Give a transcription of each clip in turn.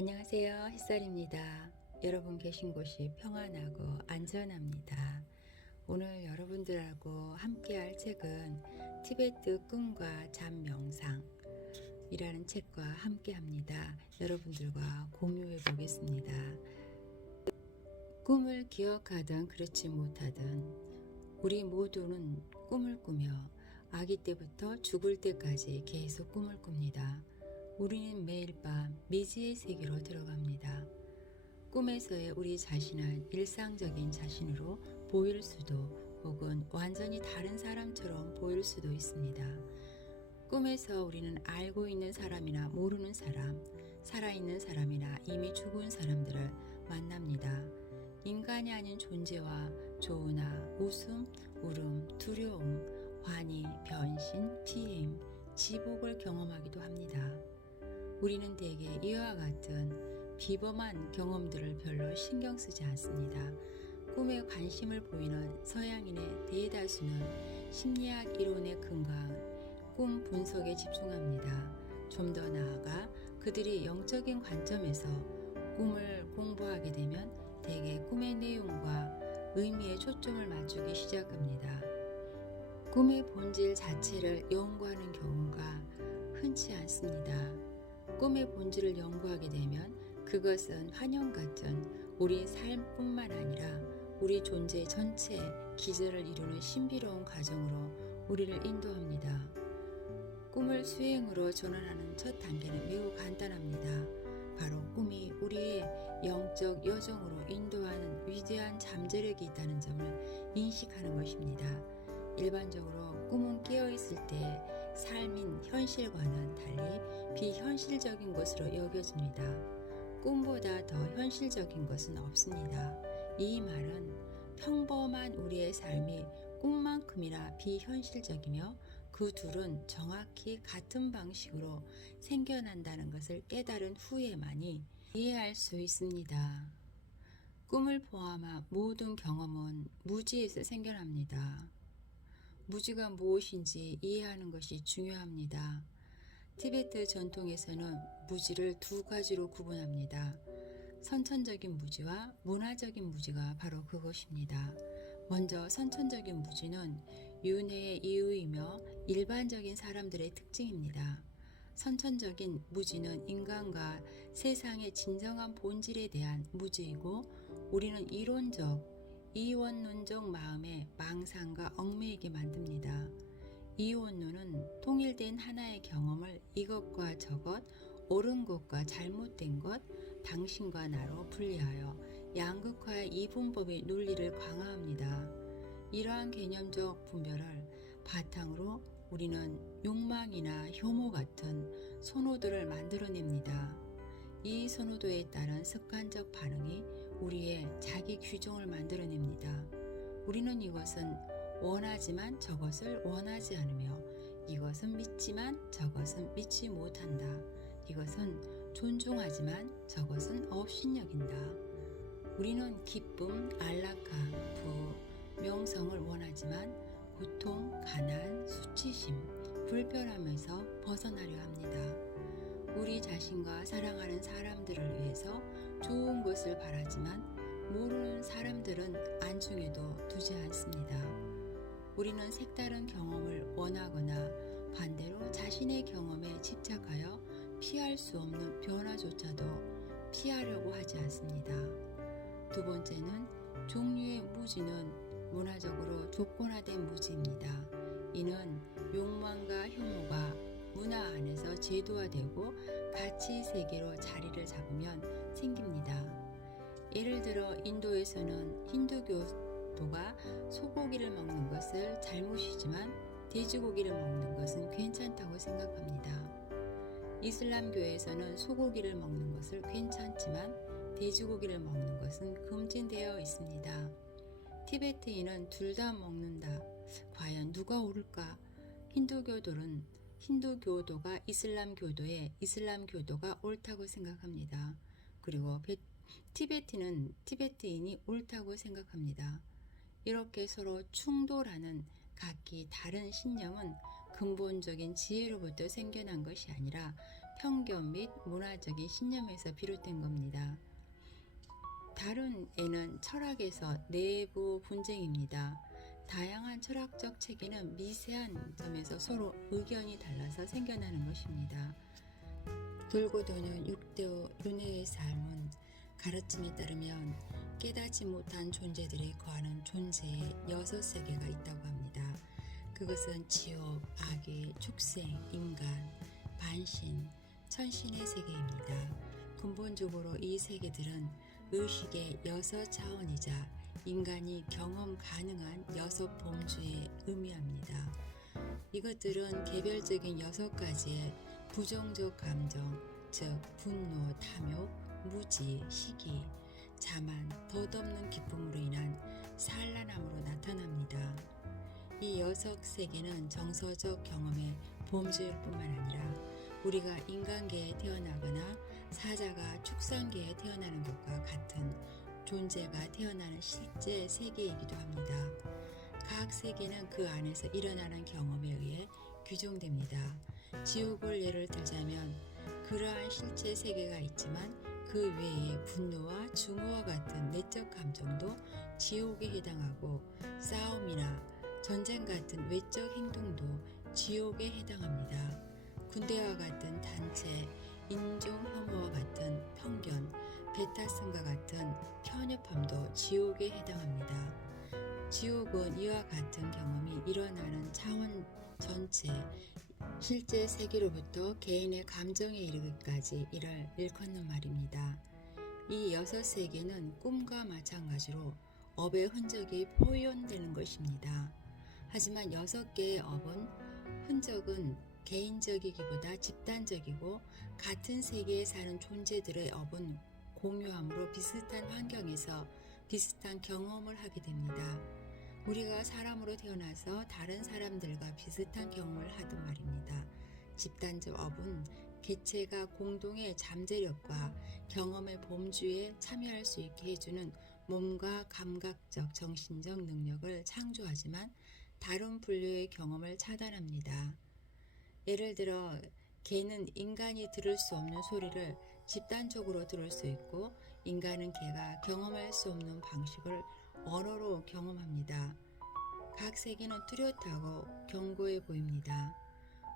안녕하세요. 햇살입니다. 여러분 계신 곳이 평안하고 안전합니다. 오늘 여러분들하고 함께 할 책은 티베트 꿈과 잠 명상 이라는 책과 함께 합니다. 여러분들과 공유해 보겠습니다. 꿈을 기억하든 그렇지 못하든 우리 모두는 꿈을 꾸며 아기 때부터 죽을 때까지 계속 꿈을 꿉니다. 우리는 매일 밤 미지의 세계로 들어갑니다. 꿈에서의 우리 자신은 일상적인 자신으로 보일 수도 혹은 완전히 다른 사람처럼 보일 수도 있습니다. 꿈에서 우리는 알고 있는 사람이나 모르는 사람, 살아있는 사람이나 이미 죽은 사람들을 만납니다. 인간이 아닌 존재와 조우나 웃음, 울음, 두려움, 환희, 변신, 피임, 지복을 경험하기도 합니다. 우리는 대개 이와 같은 비범한 경험들을 별로 신경 쓰지 않습니다. 꿈에 관심을 보이는 서양인의 대다수는 심리학 이론에 근거한 꿈 분석에 집중합니다. 좀 더 나아가 그들이 영적인 관점에서 꿈을 공부하게 되면 대개 꿈의 내용과 의미에 초점을 맞추기 시작합니다. 꿈의 본질 자체를 연구하는 경우가 흔치 않습니다. 꿈의 본질을 연구하게 되면 그것은 환영 같은 우리 삶뿐만 아니라 우리 존재 전체의 기절을 이루는 신비로운 과정으로 우리를 인도합니다. 꿈을 수행으로 전환하는 첫 단계는 매우 간단합니다. 바로 꿈이 우리의 영적 여정으로 인도하는 위대한 잠재력이 있다는 점을 인식하는 것입니다. 일반적으로 꿈은 깨어있을 때 삶인 현실과는 달리 비현실적인 것으로 여겨집니다. 꿈보다 더 현실적인 것은 없습니다. 이 말은 평범한 우리의 삶이 꿈만큼이나 비현실적이며 그 둘은 정확히 같은 방식으로 생겨난다는 것을 깨달은 후에만이 이해할 수 있습니다. 꿈을 포함한 모든 경험은 무지에서 생겨납니다. 무지가 무엇인지 이해하는 것이 중요합니다. 티베트 전통에서는 무지를 두 가지로 구분합니다. 선천적인 무지와 문화적인 무지가 바로 그것입니다. 먼저 선천적인 무지는 윤회의 이유이며 일반적인 사람들의 특징입니다. 선천적인 무지는 인간과 세상의 진정한 본질에 대한 무지이고 우리는 이론적, 이원론적 마음의 망상과 얽매이게 만듭니다. 이원론은 통일된 하나의 경험을 이것과 저것, 옳은 것과 잘못된 것, 당신과 나로 분리하여 양극화의 이분법의 논리를 강화합니다. 이러한 개념적 분별을 바탕으로 우리는 욕망이나 혐오 같은 선호도를 만들어냅니다. 이 선호도에 따른 습관적 반응이 우리의 자기 규정을 만들어냅니다. 우리는 이것은 원하지만 저것을 원하지 않으며 이것은 믿지만 저것은 믿지 못한다. 이것은 존중하지만 저것은 업신여긴다. 우리는 기쁨, 안락함, 부, 명성을 원하지만 고통, 가난, 수치심, 불편함에서 벗어나려 합니다. 우리 자신과 사랑하는 사람들을 위해서 좋은 것을 바라지만 모르는 사람들은 안중에도 두지 않습니다. 우리는 색다른 경험을 원하거나 반대로 자신의 경험에 집착하여 피할 수 없는 변화조차도 피하려고 하지 않습니다. 두 번째는 종류의 무지는 문화적으로 조건화된 무지입니다. 이는 욕망과 혐오가 문화 안에서 제도화되고 가치 세계로 자리를 잡으면. 예를 들어 인도에서는 힌두교도가 소고기를 먹는 것을 잘못이지만 돼지고기를 먹는 것은 괜찮다고 생각합니다. 이슬람교에서는 소고기를 먹는 것을 괜찮지만 돼지고기를 먹는 것은 금지되어 있습니다. 티베트인은 둘 다 먹는다. 과연 누가 옳을까? 힌두교도는 힌두교도가 이슬람교도에 이슬람교도가 옳다고 생각합니다. 그리고 베, 티베트는 티베트인이 옳다고 생각합니다. 이렇게 서로 충돌하는 각기 다른 신념은 근본적인 지혜로부터 생겨난 것이 아니라 편견 및 문화적인 신념에서 비롯된 겁니다. 다른 N은 철학에서 내부 분쟁입니다. 다양한 철학적 체계는 미세한 점에서 서로 의견이 달라서 생겨나는 것입니다. 돌고 도는 6대 윤회의 삶은 가르침에 따르면 깨닫지 못한 존재들이 거하는 존재의 여섯 세계가 있다고 합니다. 그것은 지옥, 악귀, 축생, 인간, 반신, 천신의 세계입니다. 근본적으로 이 세계들은 의식의 여섯 차원이자 인간이 경험 가능한 여섯 범주에 의미합니다. 이것들은 개별적인 여섯 가지의 부정적 감정, 즉 분노, 탐욕, 무지, 시기, 자만, 덧없는 기쁨으로 인한 산란함으로 나타납니다. 이 여섯 세계는 정서적 경험의 범주일 뿐만 아니라 우리가 인간계에 태어나거나 사자가 축산계에 태어나는 것과 같은 존재가 태어나는 실제 세계이기도 합니다. 각 세계는 그 안에서 일어나는 경험에 의해 규정됩니다. 지옥을 예를 들자면 그러한 실제 세계가 있지만 그 외에 분노와 증오와 같은 내적 감정도 지옥에 해당하고 싸움이나 전쟁 같은 외적 행동도 지옥에 해당합니다. 군대와 같은 단체, 인종 혐오와 같은 편견, 배타성과 같은 편협함도 지옥에 해당합니다. 지옥은 이와 같은 경험이 일어나는 차원 전체 실제 세계로부터 개인의 감정에 이르기까지 이를 일컫는 말입니다. 이 여섯 세계는 꿈과 마찬가지로 업의 흔적이 표현되는 것입니다. 하지만 여섯 개의 업은 흔적은 개인적이기보다 집단적이고 같은 세계에 사는 존재들의 업은 공유함으로 비슷한 환경에서 비슷한 경험을 하게 됩니다. 우리가 사람으로 태어나서 다른 사람들과 비슷한 경험을 하든 말입니다. 집단적 업은 개체가 공동의 잠재력과 경험의 범주에 참여할 수 있게 해주는 몸과 감각적, 정신적 능력을 창조하지만 다른 분류의 경험을 차단합니다. 예를 들어 개는 인간이 들을 수 없는 소리를 집단적으로 들을 수 있고 인간은 개가 경험할 수 없는 방식을 언어로 경험합니다. 각 세계는 뚜렷하고 견고해 보입니다.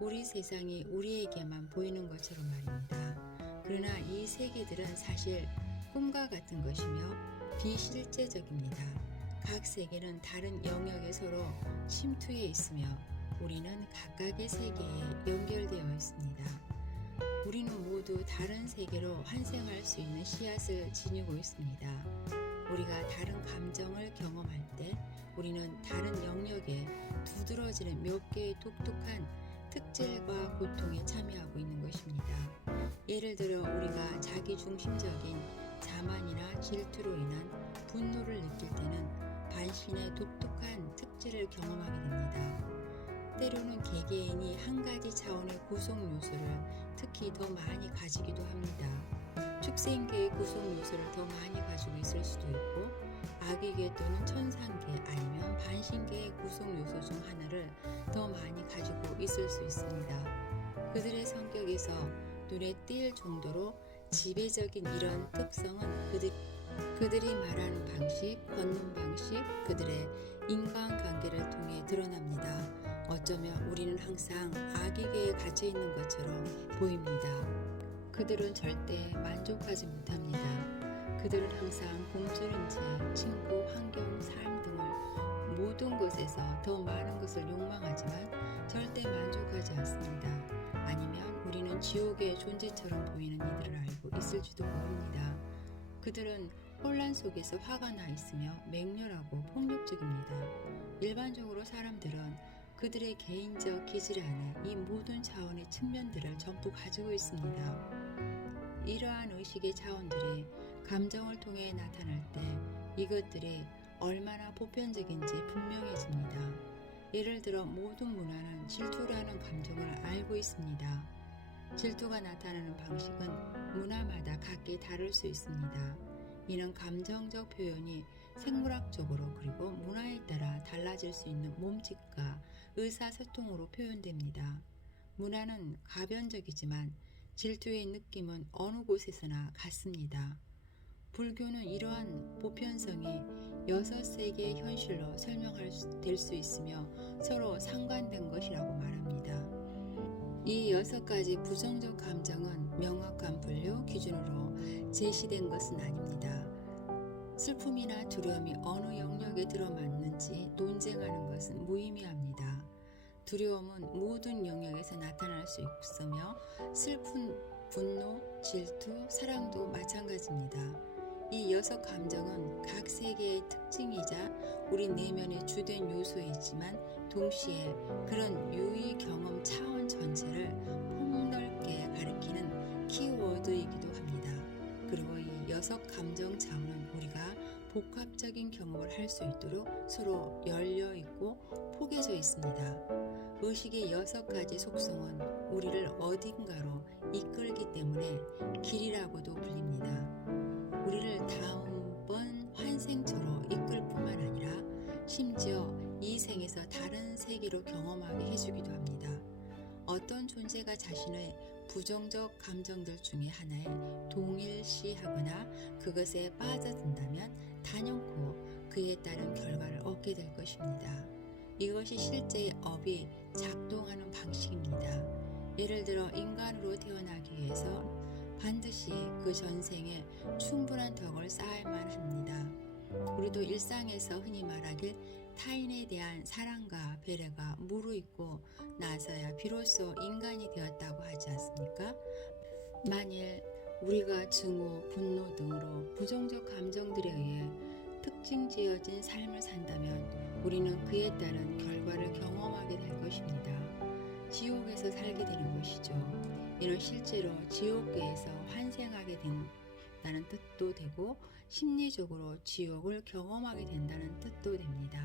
우리 세상이 우리에게만 보이는 것처럼 말입니다. 그러나 이 세계들은 사실 꿈과 같은 것이며 비실제적입니다. 각 세계는 다른 영역에 서로 침투해 있으며 우리는 각각의 세계에 연결되어 있습니다. 우리는 모두 다른 세계로 환생할 수 있는 씨앗을 지니고 있습니다. 우리가 다른 감정을 경험할 때 우리는 다른 영역에 두드러지는 몇 개의 독특한 특질과 고통에 참여하고 있는 것입니다. 예를 들어 우리가 자기 중심적인 자만이나 질투로 인한 분노를 느낄 때는 반신의 독특한 특질을 경험하게 됩니다. 때로는 개개인이 한 가지 차원의 구성 요소를 특히 더 많이 가지기도 합니다. 축생계의 구성 요소를 더 많이 가지고 있을 수도 있고 아기계 또는 천상계 아니면 반신계의 구성 요소 중 하나를 더 많이 가지고 있을 수 있습니다. 그들의 성격에서 눈에 띌 정도로 지배적인 이런 특성은 그들, 그들이 말하는 방식, 걷는 방식, 그들의 인간관계를 통해 드러납니다. 어쩌면 우리는 항상 아기계에 갇혀 있는 것처럼 보입니다. 그들은 절대 만족하지 못합니다. 그들은 항상 공주는 채 친구, 환경, 삶 등을 모든 것에서 더 많은 것을 욕망하지만 절대 만족하지 않습니다. 아니면 우리는 지옥의 존재처럼 보이는 이들을 알고 있을지도 모릅니다. 그들은 혼란 속에서 화가 나 있으며 맹렬하고 폭력적입니다. 일반적으로 사람들은 그들의 개인적 기질 안에 이 모든 차원의 측면들을 전부 가지고 있습니다. 이러한 의식의 차원들이 감정을 통해 나타날 때 이것들이 얼마나 보편적인지 분명해집니다. 예를 들어 모든 문화는 질투라는 감정을 알고 있습니다. 질투가 나타나는 방식은 문화마다 각기 다를 수 있습니다. 이는 감정적 표현이 생물학적으로 그리고 문화에 따라 달라질 수 있는 몸짓과 의사소통으로 표현됩니다. 문화는 가변적이지만 질투의 느낌은 어느 곳에서나 같습니다. 불교는 이러한 보편성이 여섯 세계의 현실로 설명할 수, 될수 있으며 서로 상관된 것이라고 말합니다. 이 여섯 가지 부정적 감정은 명확한 분류 기준으로 제시된 것은 아닙니다. 슬픔이나 두려움이 어느 영역에 들어맞는지 논쟁하는 것은 무의미합니다. 두려움은 모든 영역에서 나타날 수 있으며 슬픈 분노, 질투, 사랑도 마찬가지입니다. 이 여섯 감정은 각 세계의 특징이자 우리 내면의 주된 요소이지만 동시에 그런 유의 경험 차원 전체를 폭넓게 가리키는 키워드이기도 합니다. 그리고 이 여섯 감정 차원은 우리가 복합적인 경험을 할 수 있도록 서로 열려 있고 포개져 있습니다. 의식의 여섯 가지 속성은 우리를 어딘가로 이끌기 때문에 길이라고도 불립니다. 우리를 다음번 환생처로 이끌 뿐만 아니라 심지어 이 생에서 다른 세계로 경험하게 해주기도 합니다. 어떤 존재가 자신의 부정적 감정들 중에 하나에 동일시하거나 그것에 빠져든다면 단연코 그에 따른 결과를 얻게 될 것입니다. 이것이 실제의 업이 작동하는 방식입니다. 예를 들어 인간으로 태어나기 위해서 반드시 그 전생에 충분한 덕을 쌓아야만 합니다. 우리도 일상에서 흔히 말하길 타인에 대한 사랑과 배려가 무르익고 나서야 비로소 인간이 되었다고 하지 않습니까? 만일 우리가 증오, 분노 등으로 부정적 감정들에 의해 특징 지어진 삶을 산다면 우리는 그에 따른 결과를 경험하게 될 것입니다. 지옥에서 살게 되는 것이죠. 이는 실제로 지옥계에서 환생하게 된다는 뜻도 되고 심리적으로 지옥을 경험하게 된다는 뜻도 됩니다.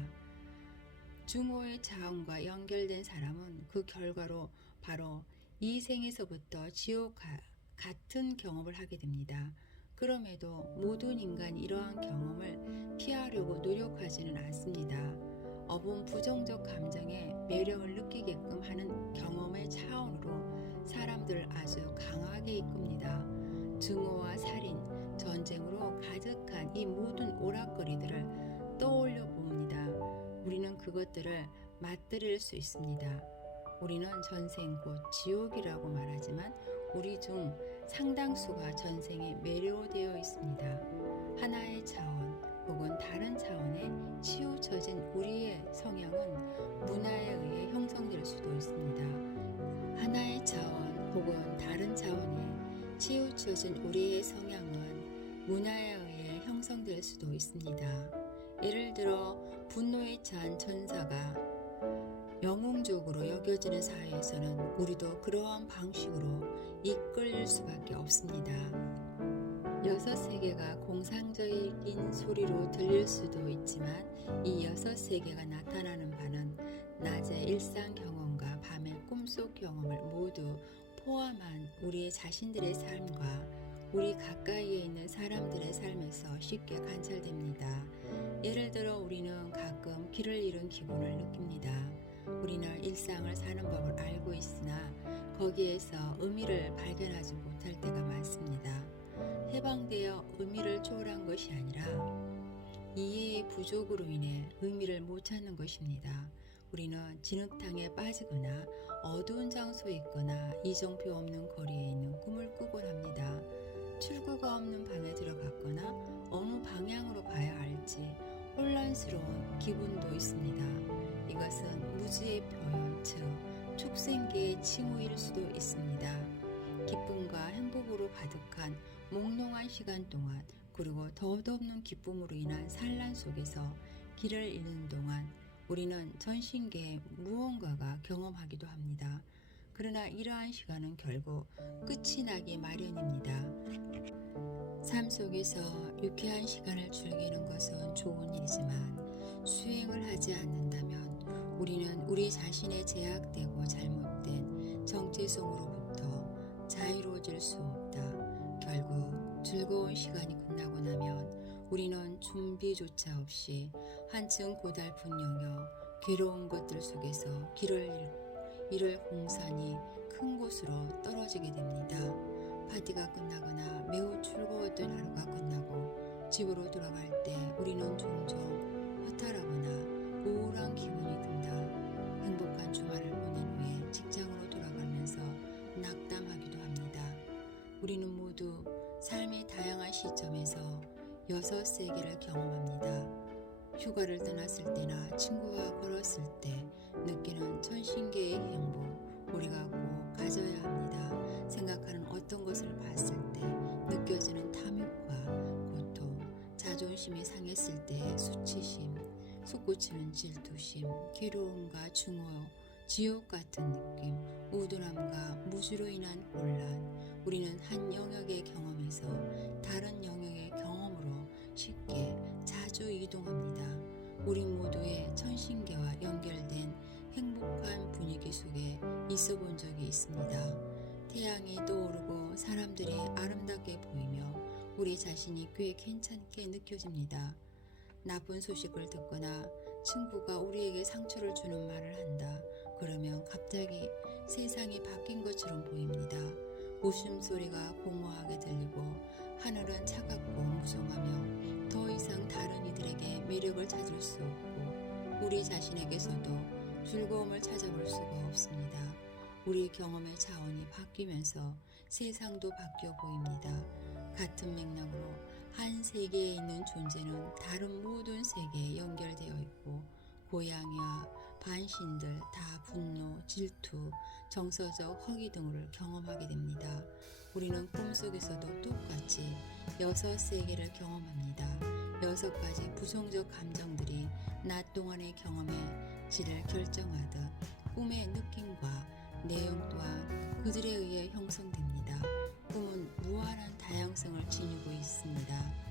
중호의 자원과 연결된 사람은 그 결과로 바로 이 생에서부터 지옥 같은 경험을 하게 됩니다. 그럼에도 모든 인간이 이러한 경험을 피하려고 노력하지는 않습니다. 업은 부정적 감정에 매력을 느끼게끔 하는 경험의 차원으로 사람들을 아주 강하게 이끕니다. 증오와 살인, 전쟁으로 가득한 이 모든 오락거리들을 떠올려 봅니다. 우리는 그것들을 맛들일 수 있습니다. 우리는 전생 곧 지옥이라고 말하지만 우리 중 상당수가 전생에 매료되어 있습니다. 하나의 차원 혹은 다른 차원에 치우쳐진 우리의 성향은 문화에 의해 형성될 수도 있습니다. 하나의 차원 혹은 다른 차원에 치우쳐진 우리의 성향은 문화에 의해 형성될 수도 있습니다. 예를 들어 분노에 찬 천사가 영웅적으로 여겨지는 사회에서는 우리도 그러한 방식으로 이끌릴 수밖에 없습니다. 여섯 세계가 공상적인 소리로 들릴 수도 있지만 이 여섯 세계가 나타나는 바는 낮의 일상 경험과 밤의 꿈속 경험을 모두 포함한 우리의 자신들의 삶과 우리 가까이에 있는 사람들의 삶에서 쉽게 관찰됩니다. 예를 들어 우리는 가끔 길을 잃은 기분을 느낍니다. 우리는 일상을 사는 법을 알고 있으나 거기에서 의미를 발견하지 못할 때가 많습니다. 해방되어 의미를 초월한 것이 아니라 이해의 부족으로 인해 의미를 못 찾는 것입니다. 우리는 진흙탕에 빠지거나 어두운 장소에 있거나 이정표 없는 거리에 있는 꿈을 꾸곤 합니다. 출구가 없는 방에 들어갔거나 어느 방향으로 가야 할지 혼란스러운 기분도 있습니다. 이것은 무지의 표현, 즉 축생계의 칭호일 수도 있습니다. 기쁨과 행복으로 가득한 몽롱한 시간 동안 그리고 덧없는 기쁨으로 인한 산란 속에서 길을 잃는 동안 우리는 전신계의 무언가가 경험하기도 합니다. 그러나 이러한 시간은 결국 끝이 나기 마련입니다. 삶 속에서 유쾌한 시간을 즐기는 것은 좋은 일이지만 수행을 하지 않는다면 우리는 우리 자신의 제약되고 잘못된 정체성으로부터 자유로워질 수 없다. 결국 즐거운 시간이 끝나고 나면 우리는 준비조차 없이 한층 고달픈 영역, 괴로운 것들 속에서 길을 잃을 공산이 큰 곳으로 떨어지게 됩니다. 파티가 끝나거나 매우 즐거웠던 하루가 끝나고 집으로 돌아갈 때 우리는 종종 허탈하거나 우울한 기분이 든다. 행복한 주말을 보낸 후에 직장으로 돌아가면서 낙담하기도 합니다. 우리는 모두 삶의 다양한 시점에서 여섯 세계를 경험합니다. 휴가를 떠났을 때나 친구와 걸었을 때 느끼는 천신계의 행복, 우리가 꼭 가져야 합니다. 생각하는 어떤 것을 봤을 때 느껴지는 탐욕과 고통, 자존심이 상했을 때의 수치심, 솟구치는 질투심, 괴로움과 증오, 지옥 같은 느낌, 우둔함과 무주로 인한 혼란, 우리는 한 영역의 경험에서 다른 영역의 경험으로 쉽게 자주 이동합니다. 우리 모두의 천신계와 연결된 행복한 분위기 속에 있어 본 적이 있습니다. 태양이 떠오르고 사람들이 아름답게 보이며 우리 자신이 꽤 괜찮게 느껴집니다. 나쁜 소식을 듣거나 친구가 우리에게 상처를 주는 말을 한다. 그러면 갑자기 세상이 바뀐 것처럼 보입니다. 웃음소리가 공허하게 들리고 하늘은 차갑고 무성하며 더 이상 다른 이들에게 매력을 찾을 수 없고 우리 자신에게서도 즐거움을 찾아볼 수가 없습니다. 우리 경험의 차원이 바뀌면서 세상도 바뀌어 보입니다. 같은 맥락으로 한 세계에 있는 존재는 다른 모든 세계에 연결되어 있고 고양이와 반신들 다 분노, 질투, 정서적 허기 등을 경험하게 됩니다. 우리는 꿈속에서도 똑같이 여섯 세계를 경험합니다. 여섯 가지 부정적 감정들이 낮 동안의 경험의 질을 결정하듯 꿈의 느낌과 내용 또한 그들에 의해 형성됩니다. 꿈은 무한한 다양성을 지니고 있습니다.